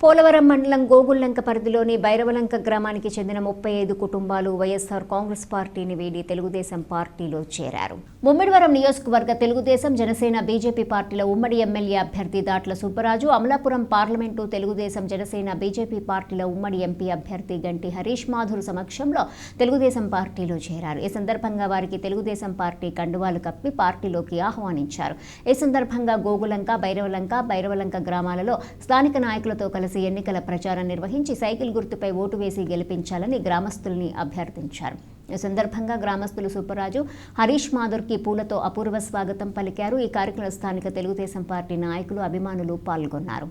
పోలవరం మండలం గోగుల్లంక పరిధిలోని బైరవలంక గ్రామానికి చెందిన ముప్పై ఐదు కుటుంబాలు వైఎస్ఆర్ కాంగ్రెస్ పార్టీని వీడి తెలుగుదేశం పార్టీలో చేరారు. ముమ్మిడివరం నియోజకవర్గ తెలుగుదేశం జనసేన బీజేపీ పార్టీల ఉమ్మడి ఎమ్మెల్యే అభ్యర్థి దాట్ల సుబ్బరాజు అమలాపురం పార్లమెంటు తెలుగుదేశం జనసేన బీజేపీ పార్టీల ఉమ్మడి ఎంపీ అభ్యర్థి గంటి హరీష్ మాధుర్ సమక్షంలో తెలుగుదేశం పార్టీలో చేరారు. ఈ సందర్భంగా వారికి తెలుగుదేశం పార్టీ కండువాలు కప్పి పార్టీలోకి ఆహ్వానించారు. ఈ సందర్భంగా గోగులంక బైరవలంక బైరవలంక గ్రామాలలో స్థానిక నాయకులతో కలిసి ఎన్నికల ప్రచారం నిర్వహించి సైకిల్ గుర్తుపై ఓటు వేసి గెలిపించాలని గ్రామస్తుల్ని అభ్యర్థించారు. ఈ సందర్భంగా గ్రామస్తులు సుబ్బరాజు హరీష్ మాధుర్కి పూలతో అపూర్వ స్వాగతం పలికారు. ఈ కార్యక్రమంలో స్థానిక తెలుగుదేశం పార్టీ నాయకులు అభిమానులు పాల్గొన్నారు.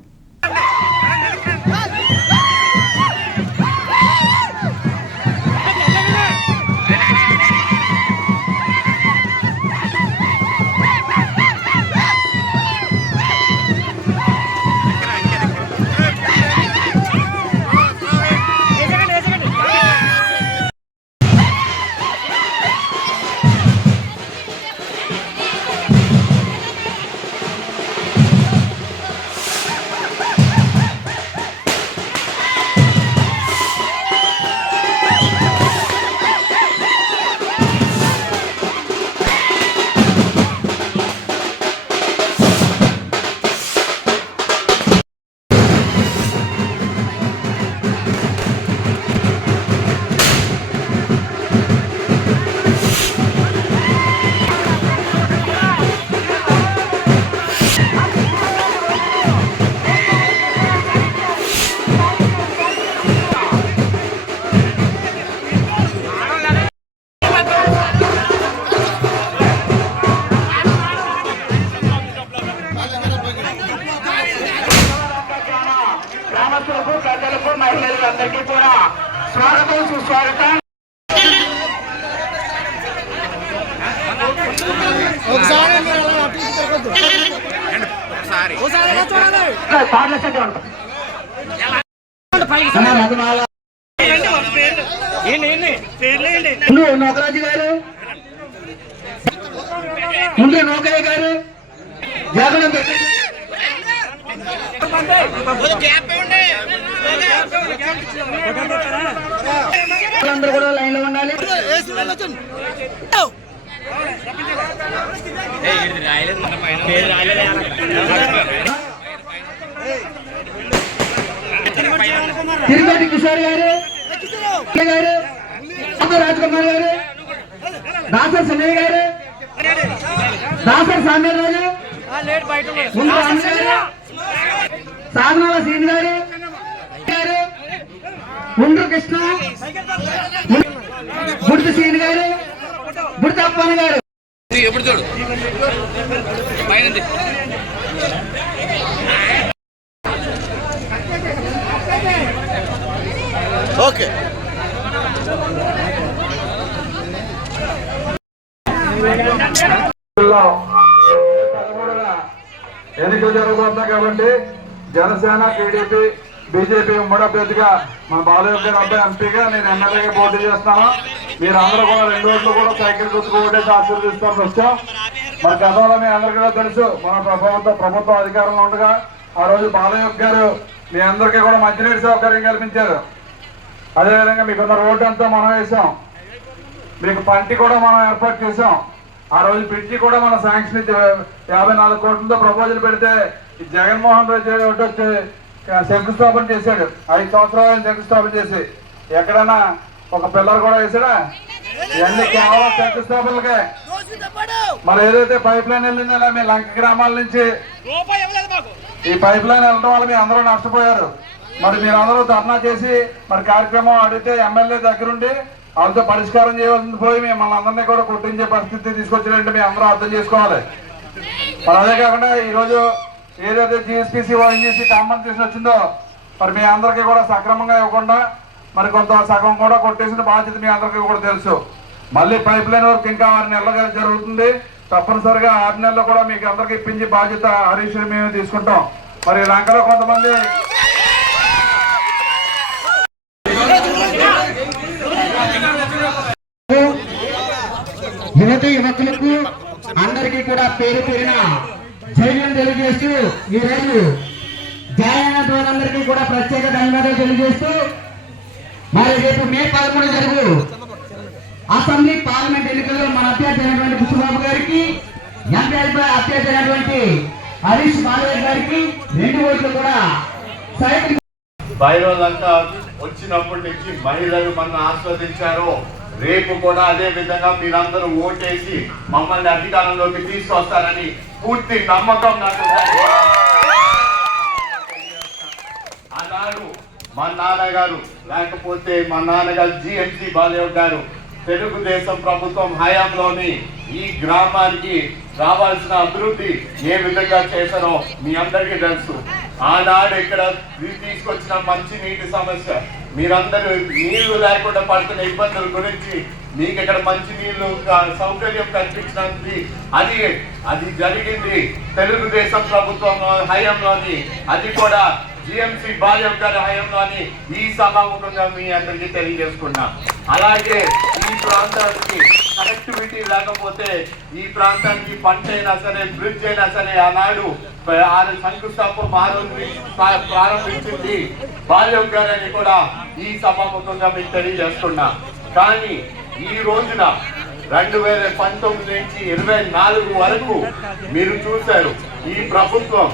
అందరికీ కూడా స్వాగతం సుస్వాగతం. ముందు నోకరాజు గారు. ముందు నోకయ్య గారు. జగన్ అందరూ కూడా లైన్లో ఉండాలి. తిరుపతి కిషోర్ గారు గారు రాజ్కుమార్ గారు దాసర్ సన్నయ్య గారు దాసర్ సామ్యర్ రాజు ముందు గారు సాధనాల శ్రీని గారు గారు ముండ్రు కృష్ణ బుడిత శ్రీని గారు బుడిత అప్పన్న గారు. ఎప్పుడు చూడు ఓకే. ఎన్నికలు జరగబోతున్నాయి కాబట్టి జనసేన టీడీపీ బీజేపీ ఉమ్మడి అభ్యర్థిగా మన బాలయ్య గారి అబ్బాయి ఎంపీగా నేను ఎమ్మెల్యేగా పోటీ చేస్తాను మీరు అందరూ కూడా రెండు రోజులు కూడా సైకిల్ గుర్తుకు ఆశీర్వదిస్తాను వచ్చాం. మన గతంలో మీ అందరికీ కూడా తెలుసు మన ప్రభుత్వ ప్రభుత్వ అధికారంలో ఉండగా ఆ రోజు బాలయ్య గారు మీ అందరికీ కూడా మంచినీటి సౌకర్యం కల్పించారు. అదేవిధంగా మీకున్న రోడ్డు అంతా మనం వేసాం. మీకు పంటి కూడా మనం ఏర్పాటు చేసాం. ఆ రోజు పిచ్చి కూడా మన శాంక్షన్ ఇచ్చి యాభై నాలుగు కోట్లతో ప్రపోజల్ పెడితే ఈ జగన్మోహన్ రెడ్డి ఒకటి వచ్చి శంకుస్థాపన చేశాడు. ఐదు సంవత్సరాలు శంకుస్థాపన చేసి. ఎక్కడైనా ఒక పిల్లలు కూడా వేసాడా? ఇవన్నీ కేవలం శంకుస్థాపనలకే. మరి ఏదైతే పైప్ లైన్ వెళ్ళిందో మీ లంక గ్రామాల నుంచి ఈ పైప్ లైన్ వెళ్ళడం వల్ల మీ అందరూ నష్టపోయారు. మరి మీరు అందరూ ధర్నా చేసి మరి కార్యక్రమం అడిగితే ఎమ్మెల్యే దగ్గరుండి వాళ్ళతో పరిష్కారం చేయవలసింది పోయి మిమ్మల్ని అందరినీ కూడా కొట్టించే పరిస్థితి తీసుకొచ్చినట్టు మీ అందరూ అర్థం చేసుకోవాలి. మరి అదే కాకుండా ఈరోజు ఏదైతే జిఎస్పీసీ కామన్ కాంపన్సేషన్ వచ్చిందో మరి మీ అందరికీ కూడా సక్రమంగా ఇవ్వకుండా మరి కొంత సగం కూడా కొట్టేసిన బాధ్యత మీ అందరికీ కూడా తెలుసు. మళ్ళీ పైప్ లైన్ వరకు ఇంకా ఆరు నెలలుగా జరుగుతుంది. తప్పనిసరిగా ఆరు నెలల్లో కూడా మీకు అందరికీ ఇప్పించి బాధ్యత హరీష్ మేము తీసుకుంటాం. మరి లంకలో కొంతమంది యువత యువకులకు అందరికీ కూడా పేరు పేరిన జైలు తెలియజేస్తూ ఈరోజు జాయిన్ అయిన వారందరికీ కూడా ప్రత్యేక ధన్యవాదాలు తెలియజేస్తూ మరి రేపు మే పదమూడు జరుగు అసెంబ్లీ పార్లమెంట్ ఎన్నికల్లో మన అభ్యర్థి అయినటువంటి బుద్ధబాబు గారికి ఎంపీ అభ్యర్థి అయినటువంటి హరీష్ మాధవ్ గారికి రెండు ఓట్లు కూడా సైకిల్ బయలుదంతా వచ్చినప్పటి నుంచి మహిళలు మన ఆస్వాదించారు. రేపు కూడా అదే విధంగా మీరందరూ ఓటేసి మమ్మల్ని అధికారంలోకి తీసుకొస్తారని పూర్తి నమ్మకం నాకు ఆనాడు మా నాన్నగారు లేకపోతే మా నాన్నగారు జిఎంసి బాలయ్య గారు తెలుగుదేశం ప్రభుత్వం హయాంలోని ఈ గ్రామానికి రావాల్సిన అభివృద్ధి ఏ విధంగా చేశారో మీ అందరికీ తెలుసు. ఆనాడు ఇక్కడ తీసుకొచ్చిన మంచి నీటి సమస్య మీరందరూ నీళ్ళు లేకుండా పడుతున్న ఇబ్బందుల గురించి మీకు ఇక్కడ మంచి నీళ్ళు సౌకర్యం కల్పించినది అది అది జరిగింది. తెలుగుదేశం ప్రభుత్వం హయాంలోని అది కూడా జిఎంసి బాల్య గారి హయాంలోని ఈ సభాముఖంగా మీ అందరికీ తెలియజేసుకున్నా. అలాగే ఈ ప్రాంతానికి కనెక్టివిటీ లేకపోతే ఈ ప్రాంతానికి పంట అయినా సరే బ్రిడ్జ్ అయినా సరే ఆనాడు ఆ శంకుస్థాపన ఆ ప్రారంభించింది. బాల్యం గారని కూడా ఈ సభాముఖంగా మీకు తెలియజేస్తున్నా. కానీ ఈ రోజున రెండు వేల పంతొమ్మిది నుంచి ఇరవై నాలుగు వరకు మీరు చూశారు ఈ ప్రభుత్వం.